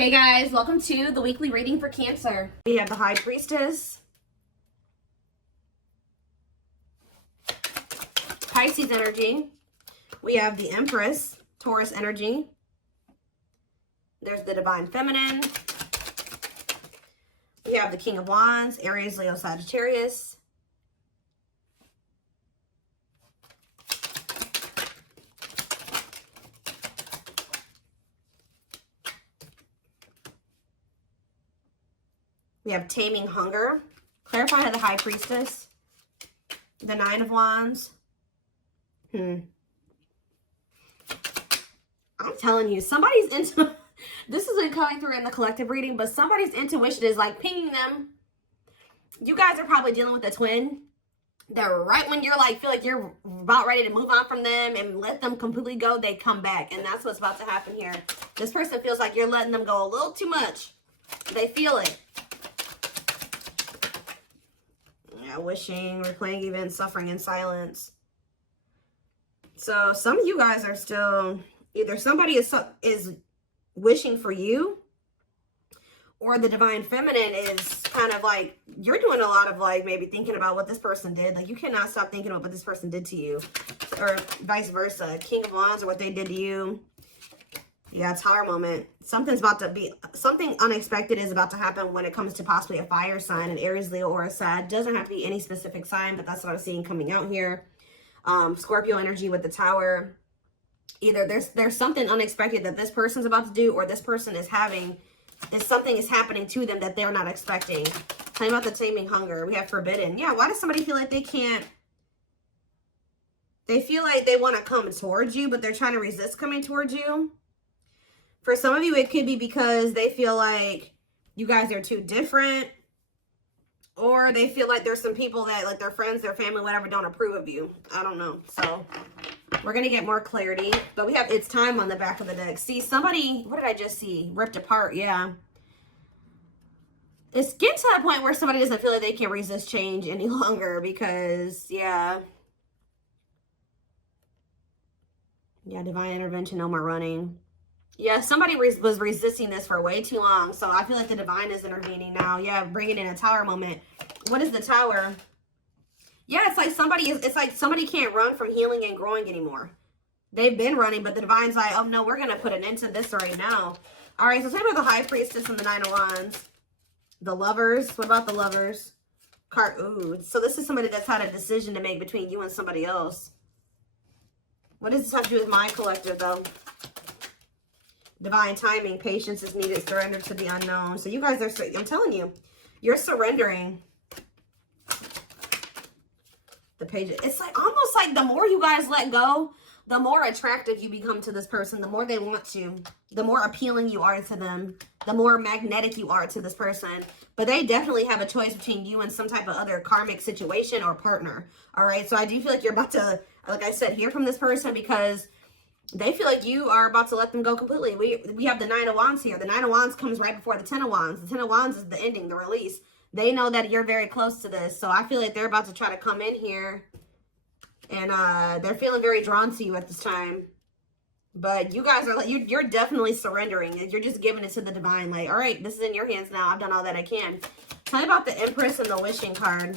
Hey guys, welcome to the weekly reading for Cancer. We have the High Priestess, Pisces energy. We have the Empress, Taurus energy. There's the Divine Feminine. We have the King of Wands, Aries, Leo, Sagittarius. We have Taming Hunger, clarified by the High Priestess, the Nine of Wands. I'm telling you, somebody's into, this isn't coming through in the collective reading, but somebody's intuition is like pinging them. You guys are probably dealing with a twin that right when you're like, feel like you're about ready to move on from them and let them completely go, they come back. And that's what's about to happen here. This person feels like you're letting them go a little too much. They feel it. Yeah, wishing, replaying events, suffering in silence. So some of you guys are still, either somebody is wishing for you, or the Divine Feminine is kind of like, you're doing a lot of like maybe thinking about what this person did. Like you cannot stop thinking about what this person did to you, or vice versa. King of Wands, or what they did to you. Yeah, Tower moment. Something's about to be, something unexpected is about to happen when it comes to possibly a fire sign, an Aries, Leo, or a Sag. Doesn't have to be any specific sign, but that's what I'm seeing coming out here. Scorpio energy with the Tower. Either there's something unexpected that this person's about to do, or this person is having, something is happening to them that they're not expecting. Tell me about the Taming Hunger. We have Forbidden. Yeah, why does somebody feel like they can't, they feel like they want to come towards you, but they're trying to resist coming towards you? For some of you, it could be because they feel like you guys are too different, or they feel like there's some people that, like their friends, their family, whatever, don't approve of you. I don't know. So we're going to get more clarity, but we have It's Time on the back of the deck. See, somebody, what did I just see? Ripped apart. Yeah. It's getting to that point where somebody doesn't feel like they can resist change any longer because, yeah. Yeah, divine intervention, no more running. Yeah, somebody was resisting this for way too long. So I feel like the divine is intervening now. Yeah, bringing in a Tower moment. What is the Tower? Yeah, it's like somebody can't run from healing and growing anymore. They've been running, but the divine's like, oh no, we're going to put an end to this right now. All right, so let's talk about the High Priestess and the Nine of Wands. The Lovers. What about the Lovers? Ooh, so this is somebody that's had a decision to make between you and somebody else. What does this have to do with my collective, though? Divine timing, patience is needed, surrender to the unknown. So you guys are, I'm telling you, you're surrendering. The page, it's like almost like the more you guys let go, the more attractive you become to this person, the more they want you, the more appealing you are to them, the more magnetic you are to this person. But they definitely have a choice between you and some type of other karmic situation or partner. All right, so I do feel like you're about to, like I said, hear from this person because they feel like you are about to let them go completely. We have the Nine of Wands here. The Nine of Wands comes right before the Ten of Wands. The Ten of Wands is the ending, the release. They know that you're very close to this. So I feel like they're about to try to come in here. And they're feeling very drawn to you at this time. But you guys are like, you're definitely surrendering. You're just giving it to the divine. Like, all right, this is in your hands now. I've done all that I can. Tell me about the Empress and the Wishing card.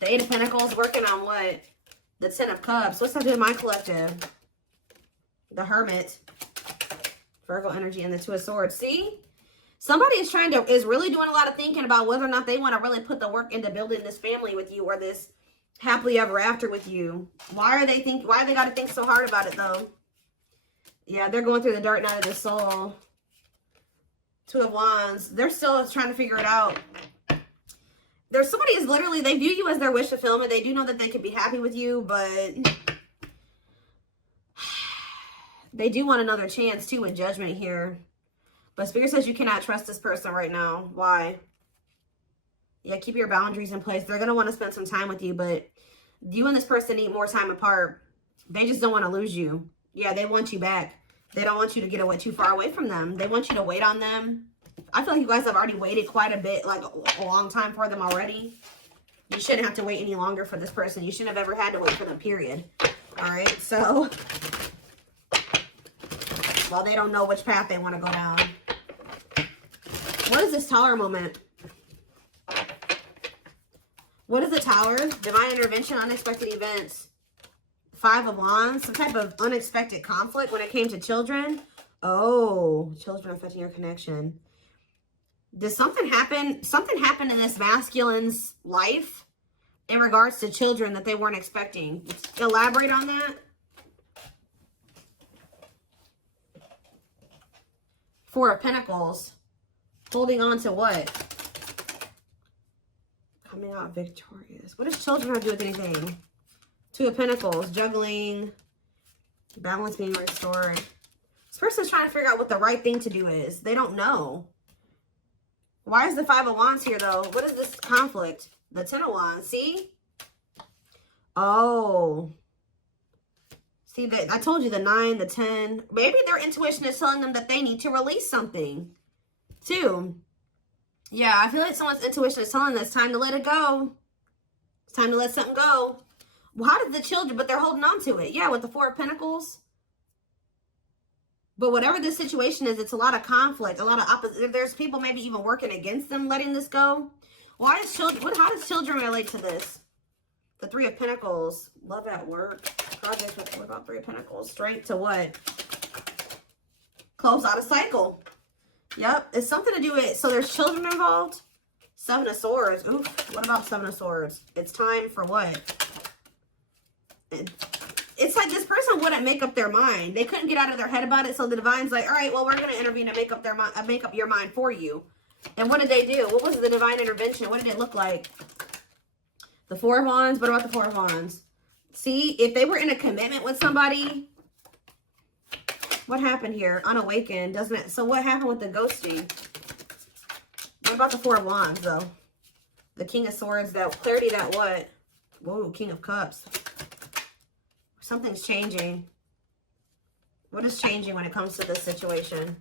The Eight of Pentacles working on what? The Ten of Cups. What's that do with my collective? The Hermit, Virgo energy, and the Two of Swords. See, somebody is really doing a lot of thinking about whether or not they want to really put the work into building this family with you or this happily ever after with you. Why they got to think so hard about it though? Yeah, they're going through the dark night of the soul. Two of Wands. They're still trying to figure it out. There's somebody is literally, they view you as their wish fulfillment. They do know that they could be happy with you, but they do want another chance too with Judgment here. But Spirit says you cannot trust this person right now. Why? Yeah, keep your boundaries in place. They're going to want to spend some time with you, but you and this person need more time apart. They just don't want to lose you. Yeah, they want you back. They don't want you to get away too far away from them. They want you to wait on them. I feel like you guys have already waited quite a bit, like a long time for them already. You shouldn't have to wait any longer for this person. You shouldn't have ever had to wait for them, period. All right, so, well, they don't know which path they want to go down. What is this Tower moment? What is the Tower? Divine intervention, unexpected events. 5 of Wands, some type of unexpected conflict when it came to children. Oh, children affecting your connection. Does something happen? Something happened in this masculine's life in regards to children that they weren't expecting. Elaborate on that. 4 of Pentacles. Holding on to what? Coming out victorious. What does children have to do with anything? 2 of Pentacles. Juggling. Balance being restored. This person's trying to figure out what the right thing to do is. They don't know. Why is the 5 of Wands here, though? What is this conflict? The 10 of Wands. See? Oh. See, I told you the 9, the 10. Maybe their intuition is telling them that they need to release something. 2. Yeah, I feel like someone's intuition is telling them it's time to let it go. It's time to let something go. Well, how did the children, but they're holding on to it. Yeah, with the 4 of Pentacles. But whatever this situation is, it's a lot of conflict, a lot of opposite. There's people maybe even working against them letting this go. Why is children, how does children relate to this? The 3 of Pentacles. Love at work. Project with, what about 3 of Pentacles? Strength to what? Close out a cycle. Yep, it's something to do with, so there's children involved. 7 of Swords. Ooh, what about 7 of Swords? It's time for what? It's like this person wouldn't make up their mind. They couldn't get out of their head about it, so the divine's like, all right, well, we're going to intervene and make up their mind, make up your mind for you. And what did they do? What was the divine intervention? What did it look like? The 4 of Wands. What about the 4 of Wands? See, if they were in a commitment with somebody, what happened here? Unawakened, doesn't it? So what happened with the ghosting? What about the 4 of Wands, though? The King of Swords, that clarity, that what? Whoa, King of Cups. Something's changing. What is changing when it comes to this situation?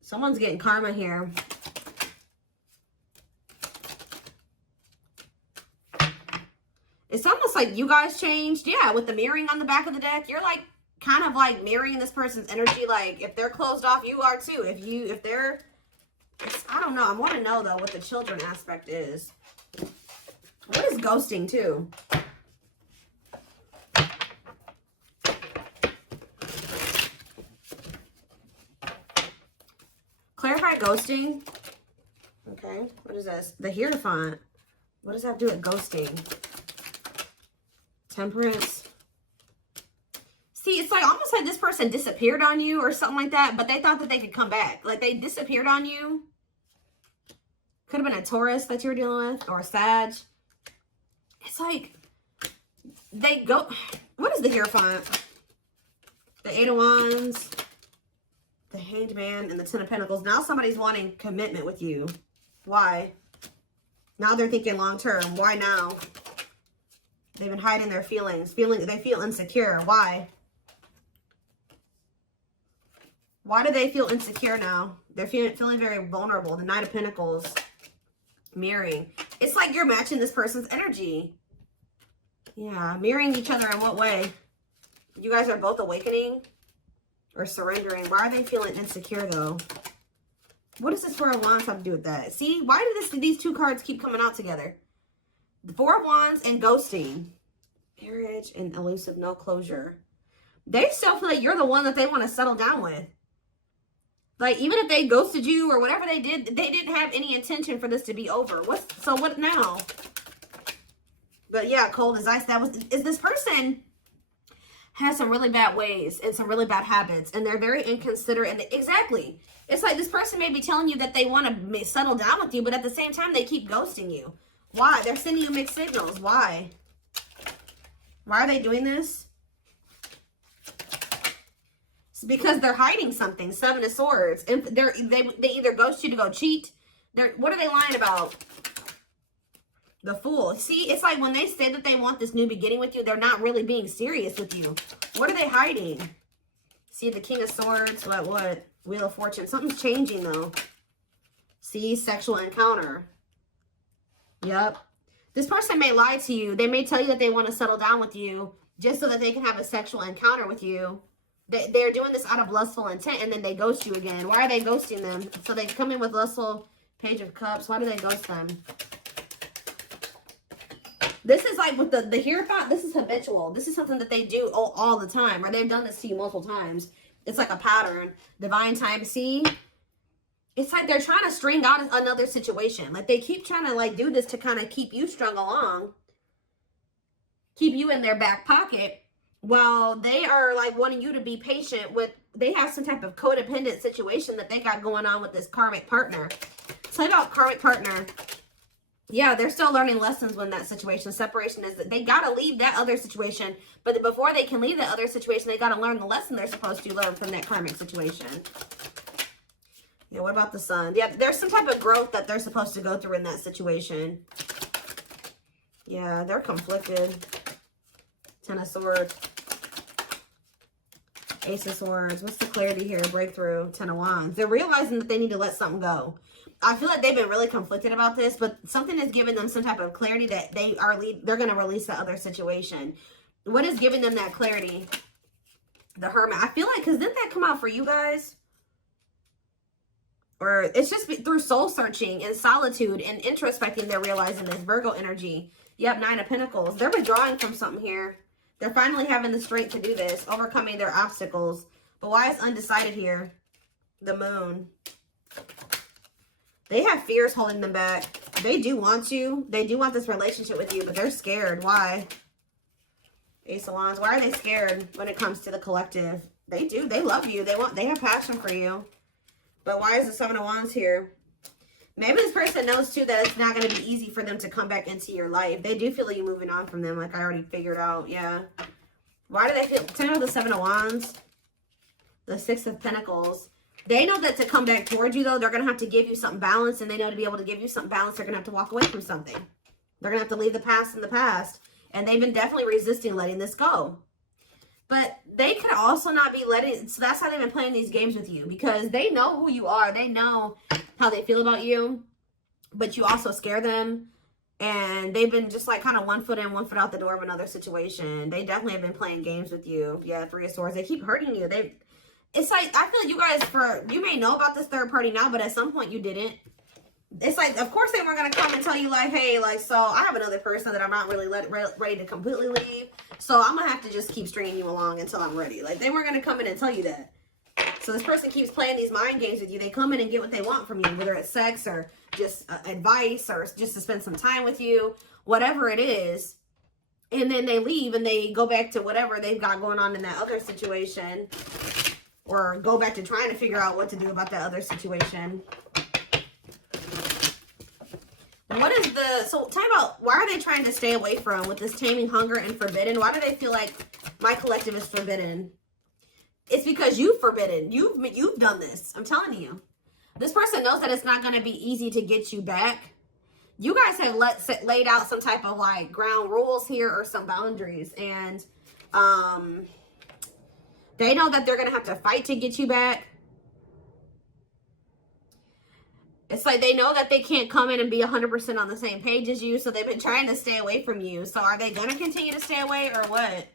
Someone's getting karma here. It's almost like you guys changed. Yeah, with the mirroring on the back of the deck, you're like kind of like mirroring this person's energy. Like if they're closed off, you are too. If they're, I don't know. I want to know though what the children aspect is. What is ghosting too? Clarify ghosting. Okay, what is this? The Hierophant. What does that do with ghosting? Temperance. See, it's like almost like this person disappeared on you or something like that, but they thought that they could come back. Like they disappeared on you. Could have been a Taurus that you were dealing with or a Sag. It's like they go. What is the Hierophant? The 8 of Wands. The Hanged Man and the 10 of Pentacles. Now somebody's wanting commitment with you. Why? Now they're thinking long term. Why now? They've been hiding their feelings. They feel insecure. Why? Why do they feel insecure now? They're feeling very vulnerable. The Knight of Pentacles. Mirroring. It's like you're matching this person's energy. Yeah. Mirroring each other in what way? You guys are both awakening? Or surrendering. Why are they feeling insecure though? What does this 4 of Wands have to do with that? See, why do these 2 cards keep coming out together? The 4 of Wands and ghosting. Marriage and elusive, no closure. They still feel like you're the one that they want to settle down with. Like even if they ghosted you or whatever they did, they didn't have any intention for this to be over. So what now? But yeah, cold as ice. Is this person has some really bad ways and some really bad habits, and they're very inconsiderate. And exactly, it's like this person may be telling you that they want to settle down with you, but at the same time, they keep ghosting you. Why? They're sending you mixed signals. Why? Why are they doing this? It's because they're hiding something. 7 of Swords, and they either ghost you to go cheat. What are they lying about? The Fool. See, it's like when they say that they want this new beginning with you, they're not really being serious with you. What are they hiding? See, the King of Swords. What? Wheel of Fortune. Something's changing, though. See, sexual encounter. Yep. This person may lie to you. They may tell you that they want to settle down with you just so that they can have a sexual encounter with you. They're doing this out of lustful intent, and then they ghost you again. Why are they ghosting them? So they come in with lustful Page of Cups. Why do they ghost them? This is like with the here thought. This is habitual. This is something that they do all the time, or they've done this to you multiple times. It's like a pattern. Divine time. See? It's like they're trying to string out another situation. Like they keep trying to like do this to kind of keep you strung along. Keep you in their back pocket. While they are like wanting you to be patient with, they have some type of codependent situation that they got going on with this karmic partner. So about karmic partner. Yeah, they're still learning lessons when that situation. Separation is that they got to leave that other situation. But before they can leave that other situation, they got to learn the lesson they're supposed to learn from that karmic situation. Yeah, what about the Sun? Yeah, there's some type of growth that they're supposed to go through in that situation. Yeah, they're conflicted. Ten of Swords. Ace of Swords. What's the clarity here? Breakthrough. Ten of Wands. They're realizing that they need to let something go. I feel like they've been really conflicted about this, but something is giving them some type of clarity that they're going to release the other situation. What is giving them that clarity? The Hermit. I feel like, because didn't that come out for you guys? Or it's just through soul searching and solitude and introspecting, they're realizing this. Virgo energy. Yep, Nine of Pentacles. They're withdrawing from something here. They're finally having the strength to do this, overcoming their obstacles. But why is undecided here? The Moon. They have fears holding them back. They do want you. They do want this relationship with you, but they're scared. Why? Ace of Wands. Why are they scared when it comes to the collective? They do. They love you. They have passion for you. But why is the Seven of Wands here? Maybe this person knows, too, that it's not going to be easy for them to come back into your life. They do feel like you moving on from them, like I already figured out. Yeah. Why do they feel... Tell me the Seven of Wands. The Six of Pentacles. They know that to come back towards you, though, they're going to have to give you something balanced. And they know to be able to give you something balanced, they're going to have to walk away from something. They're going to have to leave the past in the past. And they've been definitely resisting letting this go. But they could also not be letting... So that's how they've been playing these games with you. Because they know who you are. They know how they feel about you. But you also scare them. And they've been just like kind of one foot in, one foot out the door of another situation. They definitely have been playing games with you. Yeah, Three of Swords. They keep hurting you. It's like, I feel like you guys, you may know about this third party now, but at some point you didn't. It's like, of course they weren't going to come and tell you like, hey, like, so I have another person that I'm not really ready to completely leave. So I'm going to have to just keep stringing you along until I'm ready. Like, they weren't going to come in and tell you that. So this person keeps playing these mind games with you. They come in and get what they want from you, whether it's sex or just advice or just to spend some time with you, whatever it is. And then they leave and they go back to whatever they've got going on in that other situation. Or go back to trying to figure out what to do about that other situation. What is so tell me about, why are they trying to stay away from with this taming, hunger, and forbidden? Why do they feel like my collective is forbidden? It's because you've forbidden. You've done this. I'm telling you. This person knows that it's not going to be easy to get you back. You guys have laid out some type of like ground rules here or some boundaries. And they know that they're going to have to fight to get you back. It's like they know that they can't come in and be 100% on the same page as you. So they've been trying to stay away from you. So are they going to continue to stay away or what?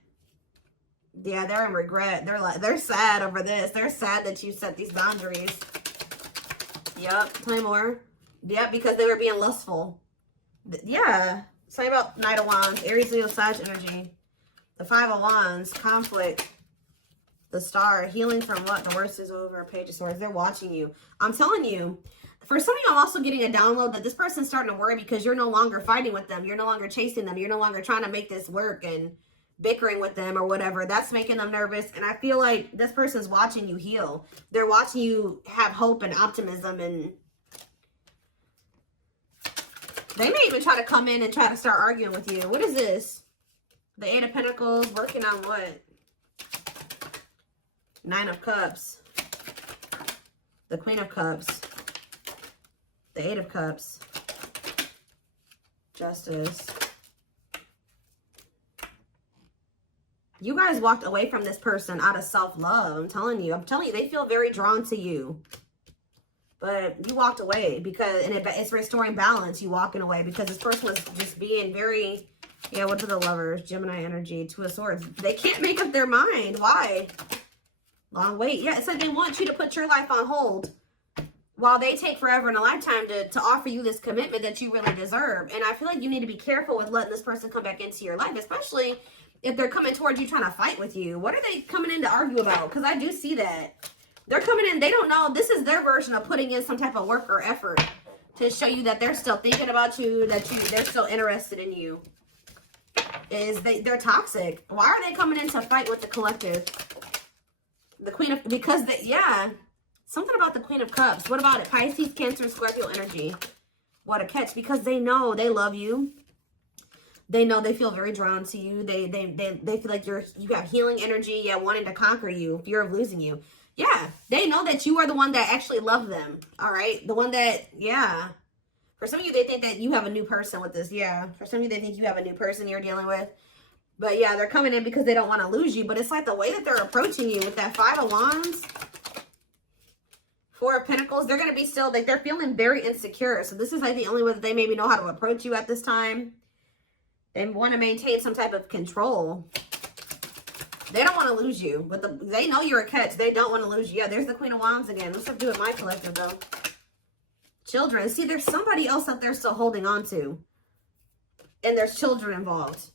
Yeah, they're in regret. They're sad over this. They're sad that you set these boundaries. Yep. Tell me more. Yep, because they were being lustful. Yeah. Tell me about Knight of Wands. Aries, Leo, Sag energy. The Five of Wands. Conflict. The Star. Healing from what? The worst is over. Page of Swords. They're watching you. I'm telling you. For some of you, I'm also getting a download that this person's starting to worry because you're no longer fighting with them. You're no longer chasing them. You're no longer trying to make this work and bickering with them or whatever. That's making them nervous. And I feel like this person's watching you heal. They're watching you have hope and optimism. And they may even try to come in and try to start arguing with you. What is this? The Eight of Pentacles. Working on what? Nine of Cups. The Queen of Cups. The Eight of Cups. Justice. You guys walked away from this person out of self-love. I'm telling you, they feel very drawn to you. But you walked away because, and it's restoring balance, you walking away, because this person was just being very, yeah, what are the Lovers? Gemini energy, Two of Swords. They can't make up their mind. Why? Long wait. Yeah, it's like they want you to put your life on hold while they take forever in a lifetime to offer you this commitment that you really deserve. And I feel like you need to be careful with letting this person come back into your life, especially if they're coming towards you trying to fight with you. What are they coming in to argue about? Because I do see that. They're coming in, they don't know. This is their version of putting in some type of work or effort to show you that they're still thinking about you, that they're still interested in you. They're toxic. Why are they coming in to fight with the collective? The Queen of, because they, yeah. Something about the Queen of Cups. What about it? Pisces, Cancer, Scorpio energy. What a catch. Because they know they love you. They know they feel very drawn to you. They feel like you have healing energy. Yeah, wanting to conquer you. Fear of losing you. Yeah. They know that you are the one that actually loves them. All right. The one that, yeah. For some of you, they think that you have a new person with this. Yeah. For some of you, they think you have a new person you're dealing with. But yeah, they're coming in because they don't want to lose you. But it's like the way that they're approaching you with that Five of Wands. Four of Pentacles, they're going to be still, like, they're feeling very insecure. So this is like the only way that they maybe know how to approach you at this time. They want to maintain some type of control. They don't want to lose you. But they know you're a catch. They don't want to lose you. Yeah, there's the Queen of Wands again. What's up to do with my collective, though? Children. See, there's somebody else out there still holding on to. And there's children involved.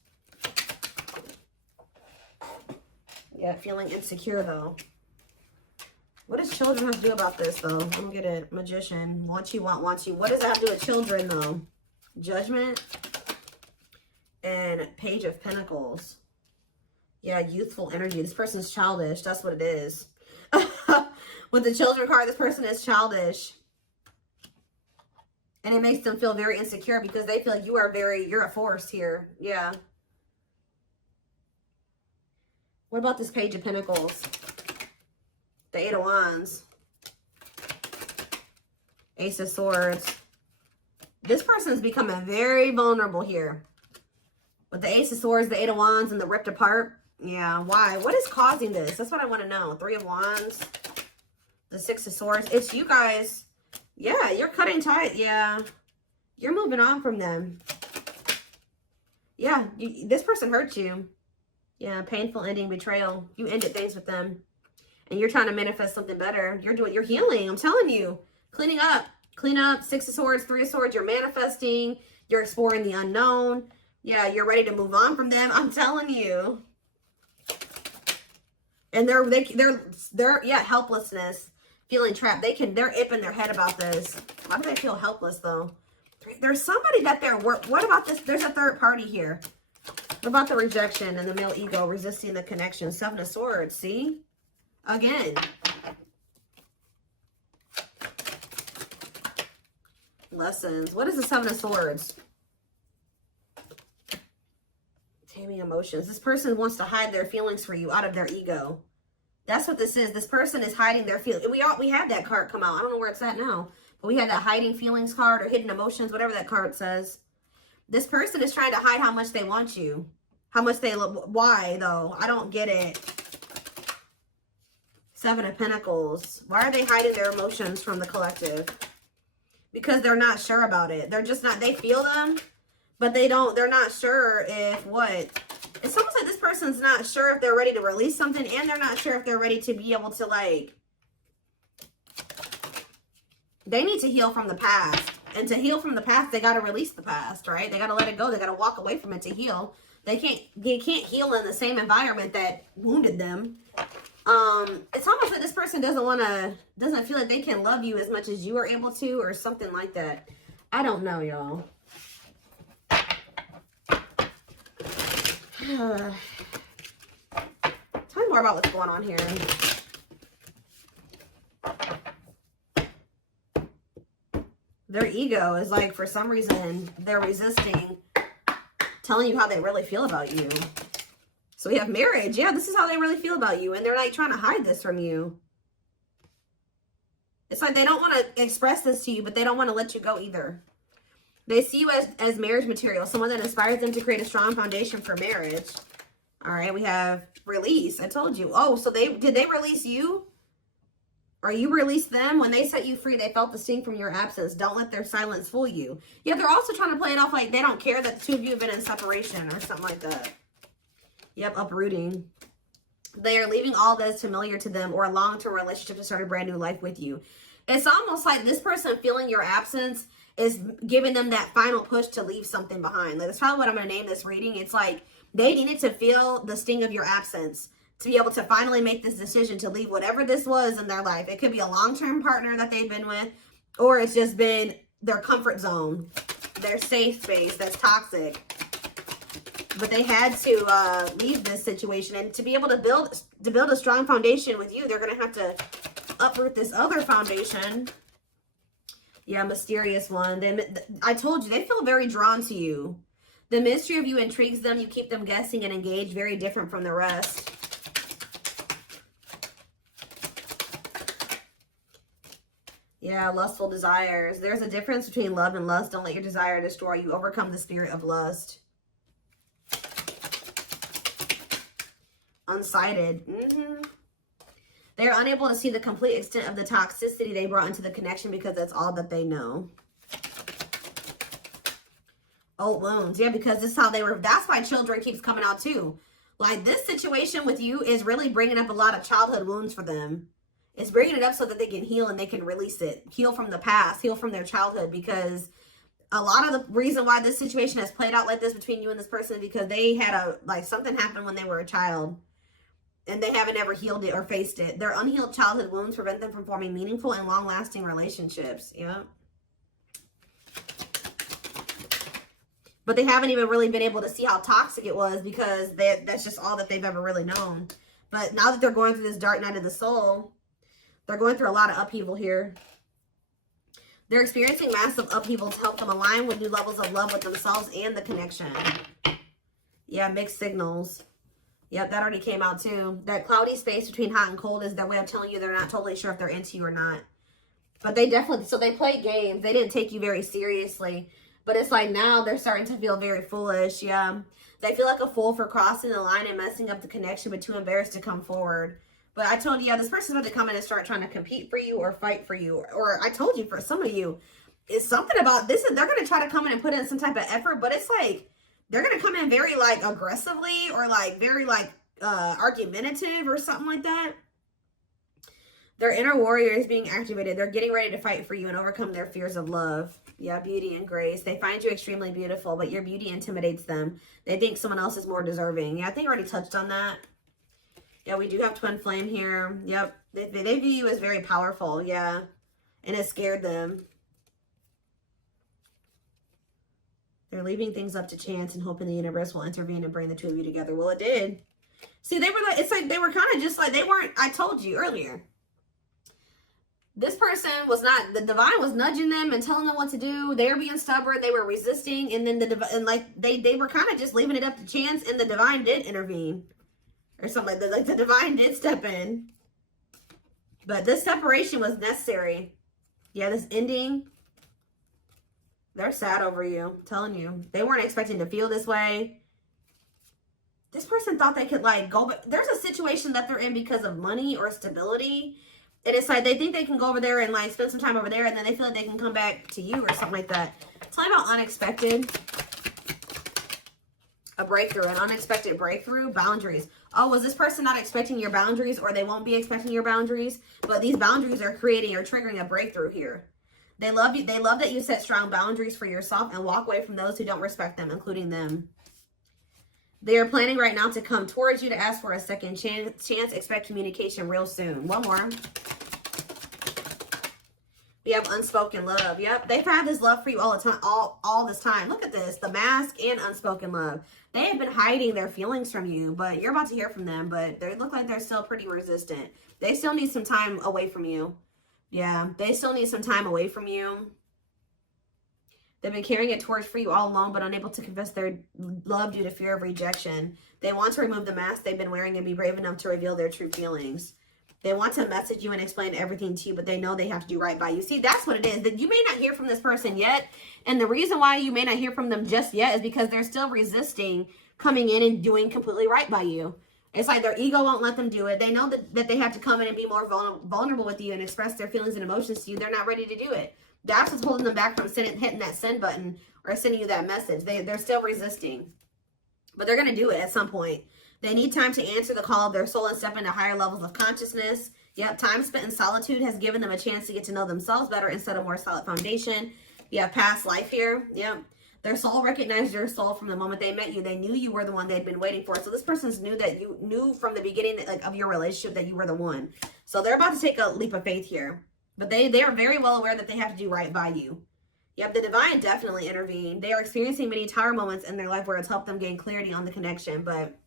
Yeah, feeling insecure, though. What does children have to do about this, though? Let me get it. Magician. Want you, want you. What does that have to do with children, though? Judgment. And Page of Pentacles. Yeah, youthful energy. This person's childish. That's what it is. With the children card, this person is childish. And it makes them feel very insecure because they feel like you're a force here. Yeah. What about this Page of Pentacles? The Eight of Wands. Ace of Swords. This person's becoming very vulnerable here. With the Ace of Swords, the Eight of Wands, and the ripped apart. Yeah, why? What is causing this? That's what I want to know. Three of Wands. The Six of Swords. It's you guys. Yeah, you're cutting tight. Yeah. You're moving on from them. Yeah, this person hurt you. Yeah, painful ending, betrayal. You ended things with them. And you're trying to manifest something better. You're healing. I'm telling you. Cleaning up. Clean up. Six of Swords, Three of Swords. You're manifesting. You're exploring the unknown. Yeah, you're ready to move on from them. I'm telling you. And they're yeah, helplessness. Feeling trapped. They're ipping their head about this. Why do they feel helpless, though? There's somebody that what about this? There's a third party here. What about the rejection and the male ego resisting the connection? Seven of Swords, see? Again. Lessons. What is the Seven of Swords? Taming emotions. This person wants to hide their feelings for you out of their ego. That's what this is. This person is hiding their feelings. We had that card come out. I don't know where it's at now. But we had that hiding feelings card or hidden emotions, whatever that card says. This person is trying to hide how much they want you. How much they love. Why, though? I don't get it. Seven of Pentacles. Why are they hiding their emotions from the collective? Because they're not sure about it. They're just not, they feel them, but they're not sure if what. It's almost like this person's not sure if they're ready to release something, and they're not sure if they're ready to be able to, like, they need to heal from the past. And to heal from the past, they got to release the past, right? They got to let it go. They got to walk away from it to heal. They can't heal in the same environment that wounded them. It's almost like this person doesn't feel like they can love you as much as you are able to, or something like that. I don't know, y'all. Tell me more about what's going on here. Their ego is like, for some reason, they're resisting telling you how they really feel about you. So we have marriage. Yeah, this is how they really feel about you. And they're like trying to hide this from you. It's like they don't want to express this to you, but they don't want to let you go either. They see you as marriage material, someone that inspires them to create a strong foundation for marriage. All right, we have release. I told you. Oh, so did they release you? Or you released them? When they set you free, they felt the sting from your absence. Don't let their silence fool you. Yeah, they're also trying to play it off like they don't care that the two of you have been in separation or something like that. Yep, uprooting. They are leaving all that is familiar to them or a long-term relationship to start a brand new life with you. It's almost like this person feeling your absence is giving them that final push to leave something behind. Like, that's probably what I'm going to name this reading. It's like they needed to feel the sting of your absence to be able to finally make this decision to leave whatever this was in their life. It could be a long-term partner that they've been with, or it's just been their comfort zone, their safe space that's toxic. But they had to leave this situation, and to be able to build a strong foundation with you, they're going to have to uproot this other foundation. Yeah, mysterious one. I told you, they feel very drawn to you. The mystery of you intrigues them. You keep them guessing and engaged, very different from the rest. Yeah, lustful desires. There's a difference between love and lust. Don't let your desire destroy you. Overcome the spirit of lust. Unsighted. They're unable to see the complete extent of the toxicity they brought into the connection because that's all that they know. Old wounds. Yeah, because this is how they were. That's why children keeps coming out too. Like, this situation with you is really bringing up a lot of childhood wounds for them. It's bringing it up so that they can heal and they can release it. Heal from the past. Heal from their childhood. Because a lot of the reason why this situation has played out like this between you and this person is because they had something happened when they were a child. And they haven't ever healed it or faced it. Their unhealed childhood wounds prevent them from forming meaningful and long-lasting relationships. Yeah. But they haven't even really been able to see how toxic it was because that's just all that they've ever really known. But now that they're going through this dark night of the soul, they're going through a lot of upheaval here. They're experiencing massive upheaval to help them align with new levels of love with themselves and the connection. Yeah, mixed signals. Yep, that already came out too. That cloudy space between hot and cold is their way of telling you they're not totally sure if they're into you or not. But they definitely, so they played games. They didn't take you very seriously. But it's like now they're starting to feel very foolish. Yeah. They feel like a fool for crossing the line and messing up the connection, but too embarrassed to come forward. But I told you, yeah, this person's about to come in and start trying to compete for you or fight for you. Or I told you, for some of you, it's something about this. They're going to try to come in and put in some type of effort, but it's like, they're going to come in very, like, aggressively or, like, very, like, argumentative or something like that. Their inner warrior is being activated. They're getting ready to fight for you and overcome their fears of love. Yeah, beauty and grace. They find you extremely beautiful, but your beauty intimidates them. They think someone else is more deserving. Yeah, I think I already touched on that. Yeah, we do have twin flame here. Yep. They view you as very powerful. Yeah. And it scared them. They're leaving things up to chance and hoping the universe will intervene and bring the two of you together. Well, it did. See, they were like, it's like they were kind of just like, they weren't, I told you earlier. This person was not, the divine was nudging them and telling them what to do. They were being stubborn. They were resisting. And then they were kind of just leaving it up to chance, and the divine did intervene. Or something like that. Like, the divine did step in. But this separation was necessary. Yeah, this ending. They're sad over you. I'm telling you. They weren't expecting to feel this way. This person thought they could, like, go. But there's a situation that they're in because of money or stability. And it's like they think they can go over there and, like, spend some time over there. And then they feel like they can come back to you or something like that. It's like about unexpected. A breakthrough. An unexpected breakthrough. Boundaries. Oh, was this person not expecting your boundaries? Or they won't be expecting your boundaries? But these boundaries are creating or triggering a breakthrough here. They love you. They love that you set strong boundaries for yourself and walk away from those who don't respect them, including them. They are planning right now to come towards you to ask for a second chance. Expect communication real soon. One more. We have unspoken love. Yep. They've had this love for you all the time, all this time. Look at this. The mask and unspoken love. They have been hiding their feelings from you, but you're about to hear from them. But they look like they're still pretty resistant. They still need some time away from you. Yeah, they still need some time away from you. They've been carrying a torch for you all along, but unable to confess their love due to fear of rejection. They want to remove the mask they've been wearing and be brave enough to reveal their true feelings. They want to message you and explain everything to you, but they know they have to do right by you. See, that's what it is. That you may not hear from this person yet, and the reason why you may not hear from them just yet is because they're still resisting coming in and doing completely right by you. It's like their ego won't let them do it. They know that they have to come in and be more vulnerable with you and express their feelings and emotions to you. They're not ready to do it. That's what's holding them back from hitting that send button or sending you that message. They're still resisting. But they're going to do it at some point. They need time to answer the call of their soul and step into higher levels of consciousness. Yep, time spent in solitude has given them a chance to get to know themselves better instead of more solid foundation. You have past life here. Yep. Their soul recognized your soul from the moment they met you. They knew you were the one they'd been waiting for. So this person's knew that you knew from the beginning that, like, of your relationship that you were the one. So they're about to take a leap of faith here. But they are very well aware that they have to do right by you. Yep, the divine definitely intervened. They are experiencing many tower moments in their life where it's helped them gain clarity on the connection. But,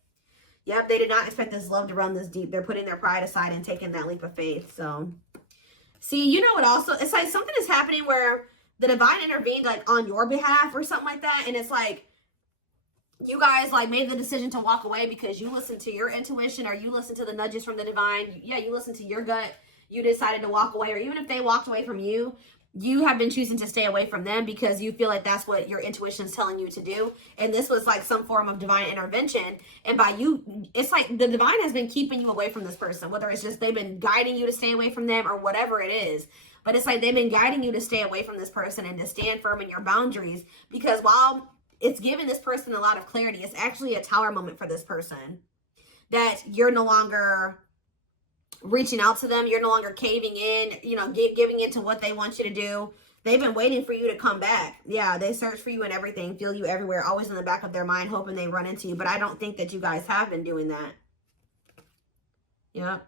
yep, they did not expect this love to run this deep. They're putting their pride aside and taking that leap of faith. So, see, you know what also? It's like something is happening where the divine intervened, like, on your behalf or something like that. And it's like, you guys, like, made the decision to walk away because you listened to your intuition or you listened to the nudges from the divine. Yeah, you listened to your gut. You decided to walk away. Or even if they walked away from you, you have been choosing to stay away from them because you feel like that's what your intuition is telling you to do. And this was like some form of divine intervention. And by you, it's like the divine has been keeping you away from this person, whether it's just they've been guiding you to stay away from them or whatever it is. But it's like they've been guiding you to stay away from this person and to stand firm in your boundaries. Because while it's giving this person a lot of clarity, it's actually a tower moment for this person. That you're no longer reaching out to them. You're no longer caving in, you know, giving into what they want you to do. They've been waiting for you to come back. Yeah, they search for you and everything, feel you everywhere, always in the back of their mind, hoping they run into you. But I don't think that you guys have been doing that. Yep.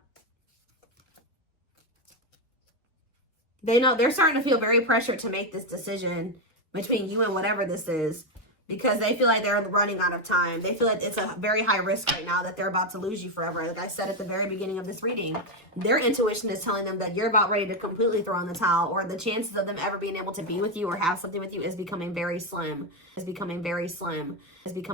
They know they're starting to feel very pressured to make this decision between you and whatever this is because they feel like they're running out of time. They feel like it's a very high risk right now that they're about to lose you forever. Like I said at the very beginning of this reading, their intuition is telling them that you're about ready to completely throw in the towel, or the chances of them ever being able to be with you or have something with you is becoming very slim. Is becoming very slim. Is becoming